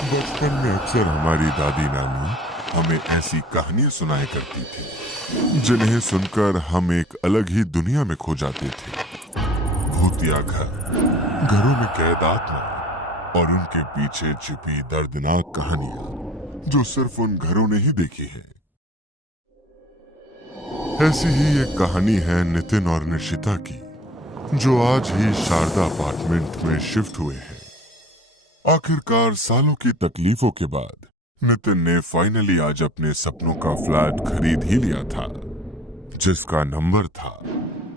बचपन में अक्सर हमारी दादी नानी हमें ऐसी कहानियां सुनाया करती थी जिन्हें सुनकर हम एक अलग ही दुनिया में खो जाते थे। भूतिया घर, घरों में कैद आत्मा और उनके पीछे छिपी दर्दनाक कहानियां जो सिर्फ उन घरों ने ही देखी है। ऐसी ही एक कहानी है नितिन और निशिता की, जो आज ही शारदा अपार्टमेंट में शिफ्ट हुए हैं। आखिरकार सालों की तकलीफों के बाद नितिन ने फाइनली आज अपने सपनों का फ्लैट खरीद ही लिया था, जिसका नंबर था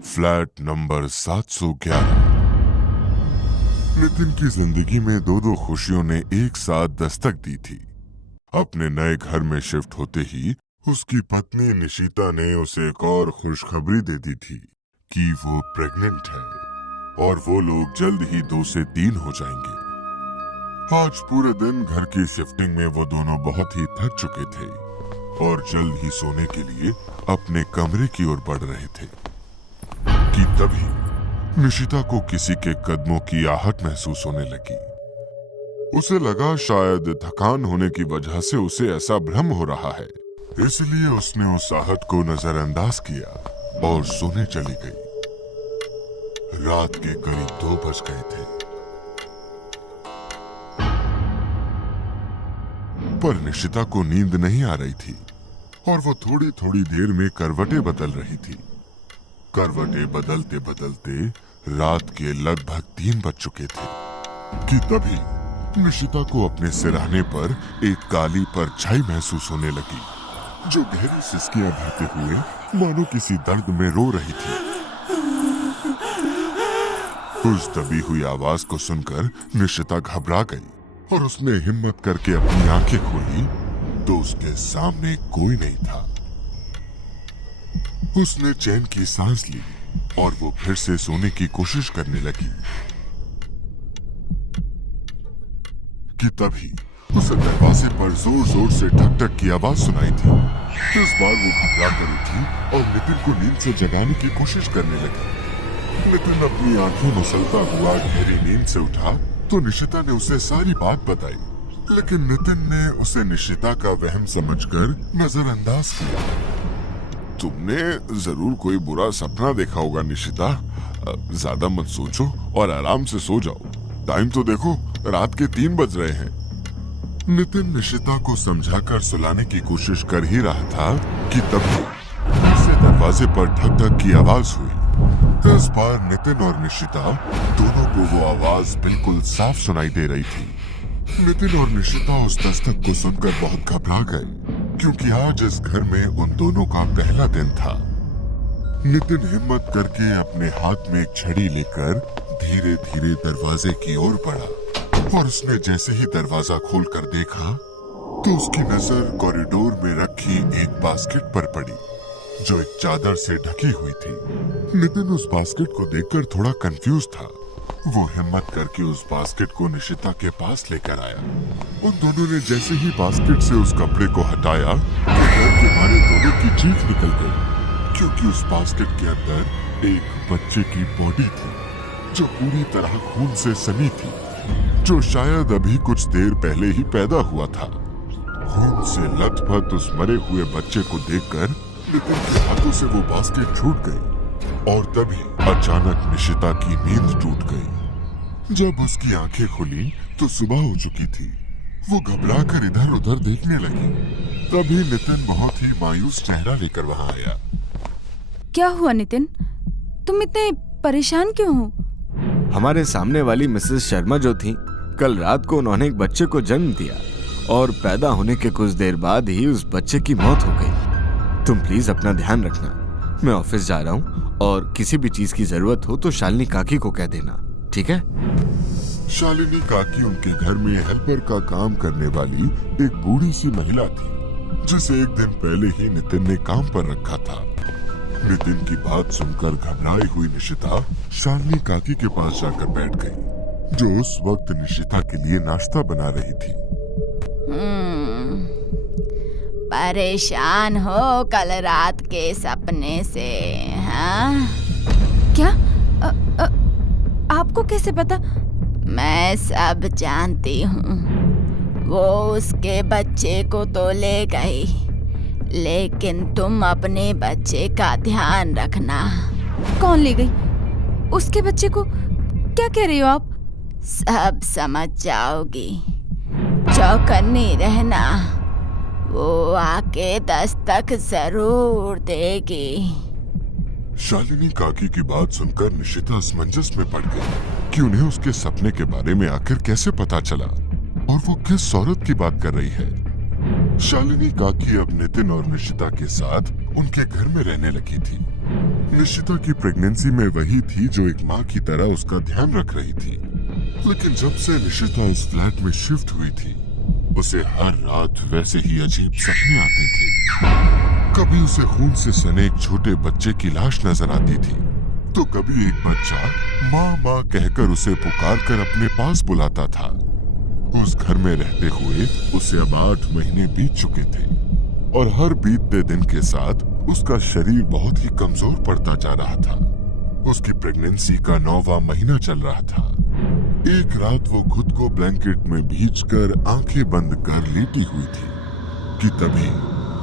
फ्लैट नंबर 711। नितिन की जिंदगी में दो खुशियों ने एक साथ दस्तक दी थी। अपने नए घर में शिफ्ट होते ही उसकी पत्नी निशिता ने उसे एक और खुशखबरी दे दी थी कि वो प्रेग्नेंट है और वो लोग जल्द ही 2 से 3 हो जाएंगे। आज पूरे दिन घर की शिफ्टिंग में वो दोनों बहुत ही थक चुके थे और जल्द ही सोने के लिए अपने कमरे की ओर बढ़ रहे थे कि तभी निशिता को किसी के कदमों की आहट महसूस होने लगी। उसे लगा शायद थकान होने की वजह से उसे ऐसा भ्रम हो रहा है, इसलिए उसने उस आहट को नजरअंदाज किया और सोने चली गई। रात के करीब 2 बज गए थे, पर निशिता को नींद नहीं आ रही थी और वो थोड़ी थोड़ी देर में करवटें बदल रही थी। करवटें बदलते बदलते रात के लगभग 3 बज चुके थे कि तभी निशिता को अपने सिरहाने पर एक काली परछाई महसूस होने लगी, जो गहरी सिसकियां भरते हुए मानो किसी दर्द में रो रही थी। उस दबी हुई आवाज को सुनकर निशिता घबरा गई और उसने हिम्मत करके अपनी आंखें खोली तो उसके सामने कोई नहीं था। उसने चैन की सांस ली और वो फिर से सोने की कोशिश करने लगी कि तभी उसे दरवाजे पर जोर जोर से ठक ठक की आवाज सुनाई थी। इस बार वो घबरा कर उठी और नितिन को नींद से जगाने की कोशिश करने लगी। नितिन अपनी आंखें मसलता हुआ गहरी नींद से उठा तो निशिता ने उसे सारी बात बताई, लेकिन नितिन ने उसे निशिता का वहम समझकर नजरअंदाज किया। तुमने जरूर कोई बुरा सपना देखा होगा निशिता, ज्यादा मत सोचो और आराम से सो जाओ। टाइम तो देखो, रात के 3 बज रहे हैं। नितिन निशिता को समझाकर सुलाने की कोशिश कर ही रहा था कि तभी उसे दरवाजे पर ठक ठक की आवाज हुई। इस बार नितिन और निशिता दोनों को वो आवाज बिल्कुल साफ सुनाई दे रही थी। नितिन और निशिता उस दस्तक को सुनकर बहुत घबरा गए, क्योंकि आज इस घर में उन दोनों का पहला दिन था। नितिन हिम्मत करके अपने हाथ में एक छड़ी लेकर धीरे धीरे दरवाजे की ओर बढ़ा और उसने जैसे ही दरवाजा खोलकर देखा तो उसकी नजर कॉरिडोर में रखी एक बास्केट पर पड़ी, जो एक चादर से ढकी हुई थी। नितिन उस बास्केट को देखकर थोड़ा कंफ्यूज था। वो हिम्मत करके उस बास्केट को निशिता के पास लेकर आया। उन दोनों ने जैसे ही बास्केट से उस कपड़े को हटाया तो डर के मारे दोनों की चीख निकल गई, क्योंकि उस बास्केट के अंदर एक बच्चे की बॉडी थी जो पूरी तरह खून से सनी थी, जो शायद अभी कुछ देर पहले ही पैदा हुआ था। खून से लथपथ उस मरे हुए बच्चे को देखकर नितिन के हाथों से वो बास्केट छूट गई और तभी अचानक निशिता की नींद टूट गई। जब उसकी आंखें खुली तो सुबह हो चुकी थी। वो घबराकर इधर उधर देखने लगी। तभी नितिन बहुत ही मायूस चेहरा लेकर वहां आया। क्या हुआ नितिन, तुम इतने परेशान क्यों हो? हमारे सामने वाली मिसेस शर्मा जो थी, कल रात को उन्होंने एक बच्चे को जन्म दिया और पैदा होने के कुछ देर बाद ही उस बच्चे की मौत हो गई। तुम प्लीज अपना ध्यान रखना। मैं ऑफिस जा रहा हूँ और किसी भी चीज की जरूरत हो तो शालिनी काकी को कह देना, ठीक है? शालिनी काकी उनके घर में हेल्पर का काम करने वाली एक बूढ़ी सी महिला थी, जिसे एक दिन पहले ही नितिन ने काम पर रखा था। नितिन की बात सुनकर घबराई हुई निशिता शालिनी काकी के पास जाकर बैठ गई, जो उस वक्त निशिता के लिए नाश्ता बना रही थी। परेशान हो कल रात के सपने से? हाँ, क्या? आपको कैसे पता? मैं सब जानती हूँ। वो उसके बच्चे को तो ले गई, लेकिन तुम अपने बच्चे का ध्यान रखना। कौन ले गई उसके बच्चे को? क्या कह रही हो आप? सब समझ जाओगी, चौकन्नी रहना, वो आके दस्तक जरूर देगी। शालिनी काकी की बात सुनकर निशिता असमंजस में पड़ गई कि उन्हें उसके सपने के बारे में आखिर कैसे पता चला और वो किस औरत की बात कर रही है। शालिनी काकी अब नितिन और निशिता के साथ उनके घर में रहने लगी थी। निशिता की प्रेगनेंसी में वही थी जो एक माँ की तरह उसका ध्यान रख रही थी, लेकिन जब से निशिता इस फ्लैट में शिफ्ट हुई थी, उसे हर रात वैसे ही अजीब सपने आते थे। कभी उसे खून से सने एक छोटे बच्चे की लाश नजर आती थी, तो कभी एक बच्चा माँ माँ कहकर उसे पुकार कर अपने पास बुलाता था। उस घर में रहते हुए उसे अब 8 महीने बीत चुके थे और हर बीतते दिन के साथ उसका शरीर बहुत ही कमजोर पड़ता जा रहा था। उसकी प्रेगनेंसी का 9वां महीना चल रहा था। एक रात वो खुद को ब्लैंकेट में भींचकर आंखें बंद कर लेटी हुई थी कि तभी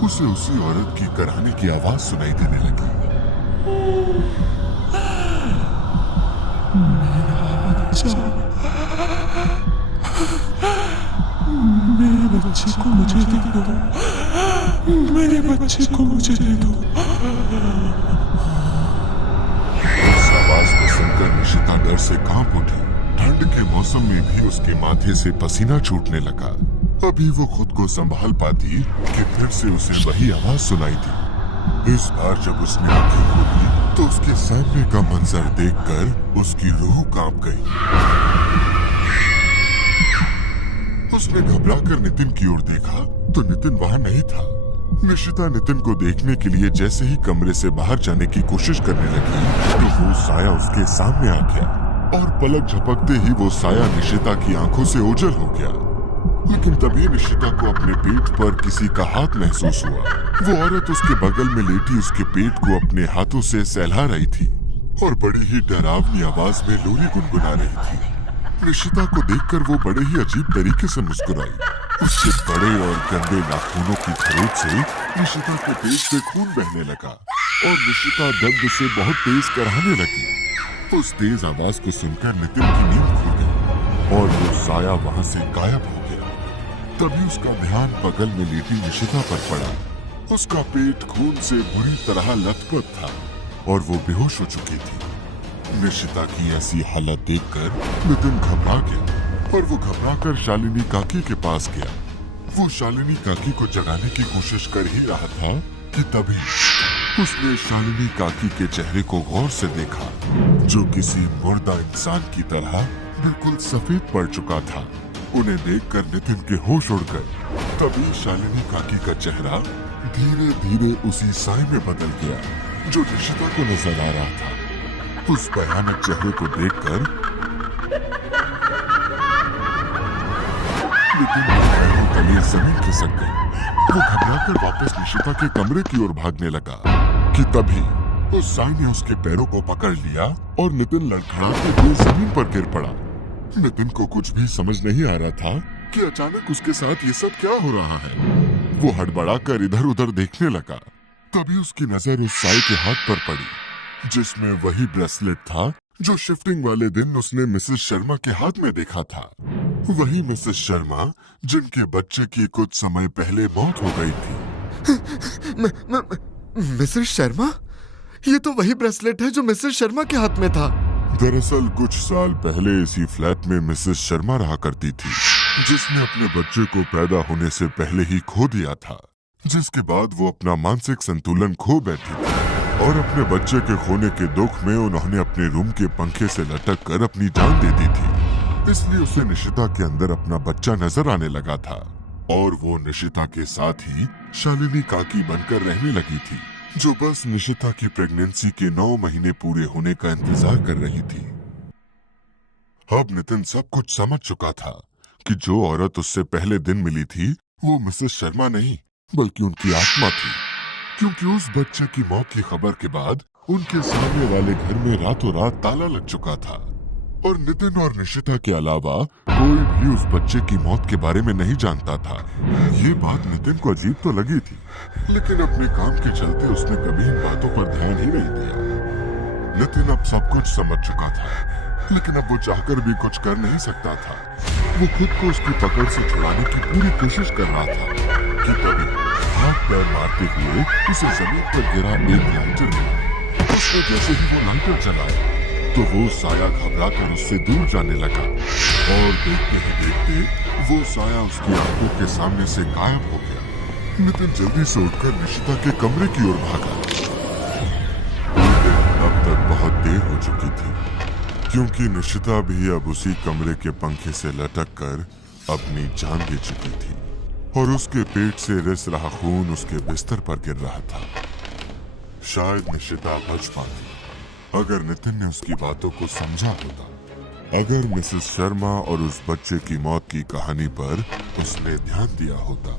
उसे उसी औरत की कराहने की आवाज सुनाई देने लगी। मेरे बच्चे को मुझे दे दो, मेरे बच्चे को मुझे दे दो। इस आवाज को सुनकर निशिता डर से कांप उठी। ठंड के मौसम में भी उसके माथे से पसीना छूटने लगा। अभी वो खुद को संभाल पाती कि फिर से उसे वही आवाज सुनाई दी। इस बार जब उसने आंखें खोली तो उसके सामने का मंजर देखकर उसकी रूह कांप गई। उसने घबराकर नितिन की ओर देखा तो नितिन वहां नहीं था। निशिता नितिन को देखने के लिए जैसे ही कमरे से बाहर जाने की कोशिश करने लगी तो वो साया उसके सामने आ गया और पलक झपकते ही वो साया निशिता की आंखों से ओझल हो गया। लेकिन तभी निशिता को अपने पेट पर किसी का हाथ महसूस हुआ। वो औरत उसके बगल में लेटी उसके पेट को अपने हाथों से सहला रही थी और बड़ी ही डरावनी आवाज में लोरी गुनगुना रही थी। निशिता को देखकर वो बड़े ही अजीब तरीके से मुस्कुराई। उसके बड़े और गंदे नाखूनों की खरोच से निशिता के पेट से खून बहने लगा और निशिता दर्द से बहुत तेज कराहने लगी। उस तेज आवाज को सुनकर नितिन की नींद खुल गई और वो साया वहां से गायब हो गया। तभी उसका ध्यान बगल में लेटी निशिता पर पड़ा। उसका पेट खून से बुरी तरह लथपथ था और वो बेहोश हो चुकी थी। निशिता की ऐसी हालत देखकर नितिन घबरा गया और वो घबराकर शालिनी काकी के पास गया। वो शालिनी काकी को जगाने की कोशिश कर ही रहा था कि तभी उसने शालिनी काकी के चेहरे को गौर से देखा, जो किसी मुर्दा इंसान की तरह बिल्कुल सफेद पड़ चुका था। उन्हें देखकर नितिन के होश उड़ गए। तभी शालिनी काकी का चेहरा धीरे धीरे उसी साए में बदल गया जो निशिता को नजर आ रहा था। उस भयानक चेहरे को देखकर नितिन के पैरों तले जमीन खिसक गई। वो घबराकर वापस निशिता के कमरे की ओर भागने लगा कि तभी उस साई ने उसके पैरों को पकड़ लिया और नितिन लड़खड़ाते हुए जमीन पर गिर पड़ा। नितिन को कुछ भी समझ नहीं आ रहा था कि अचानक उसके साथ ये सब क्या हो रहा है। वो हड़बड़ाकर इधर उधर देखने लगा। तभी उसकी नजर उस साई के हाथ पर पड़ी जिसमें वही ब्रेसलेट था जो शिफ्टिंग वाले दिन उसने मिसेस शर्मा के हाथ में देखा था। वही मिसेस शर्मा जिनके बच्चे की कुछ समय पहले मौत हो गई थी। मिसेस शर्मा? ये तो वही ब्रेसलेट है जो मिसेस शर्मा के हाथ में था। दरअसल कुछ साल पहले इसी फ्लैट में मिसेस शर्मा रहा करती थी, जिसने अपने बच्चे को पैदा होने से पहले ही खो दिया था, जिसके बाद वो अपना मानसिक संतुलन खो बैठी थी और अपने बच्चे के खोने के दुख में उन्होंने अपने रूम के पंखे से लटक कर अपनी जान दे दी थी। इसलिए उसे निशिता के अंदर अपना बच्चा नजर आने लगा था और वो निशिता के साथ ही शालिनी काकी बनकर रहने लगी थी, जो बस निशिता की प्रेगनेंसी के 9 महीने पूरे होने का इंतजार कर रही थी। अब नितिन सब कुछ समझ चुका था कि जो औरत उससे पहले दिन मिली थी वो मिसेस शर्मा नहीं बल्कि उनकी आत्मा थी, क्योंकि उस बच्चे की मौत की खबर के बाद उनके सामने वाले घर में रातों रात ताला लग चुका था। और नितिन और निशिता के अलावा कोई भी उस बच्चे की मौत के बारे में नहीं जानता था। ये बात नितिन को अजीब तो लगी थी, लेकिन अपने काम के चलते उसने कभी इन बातों पर ध्यान ही नहीं दिया। नितिन अब सब कुछ समझ चुका था, लेकिन अब वो चाहकर भी कुछ कर नहीं सकता था। वो खुद को उसकी पकड़ से छुड़ाने की पूरी कोशिश कर रहा था कि तभी हाथ पैर मारते हुए उसे जमीन पर गिरा एक लाइटर मिला। उसने जैसे ही वो लाइटर जलाया तो वो साया घबराकर उससे दूर जाने लगा और देखते ही देखते वो साया उसकी आंखों के सामने से गायब हो गया। नितिन जल्दी से उठकर निशिता के कमरे की ओर भागा। अब तक बहुत देर हो चुकी थी, क्योंकि निशिता भी अब उसी कमरे के पंखे से लटक कर अपनी जान दे चुकी थी और उसके पेट से रिस रहा खून उसके बिस्तर पर गिर रहा था। शायद निशिता बच पाती अगर नितिन ने उसकी बातों को समझा होता, अगर मिसेस शर्मा और उस बच्चे की मौत की कहानी पर उसने ध्यान दिया होता।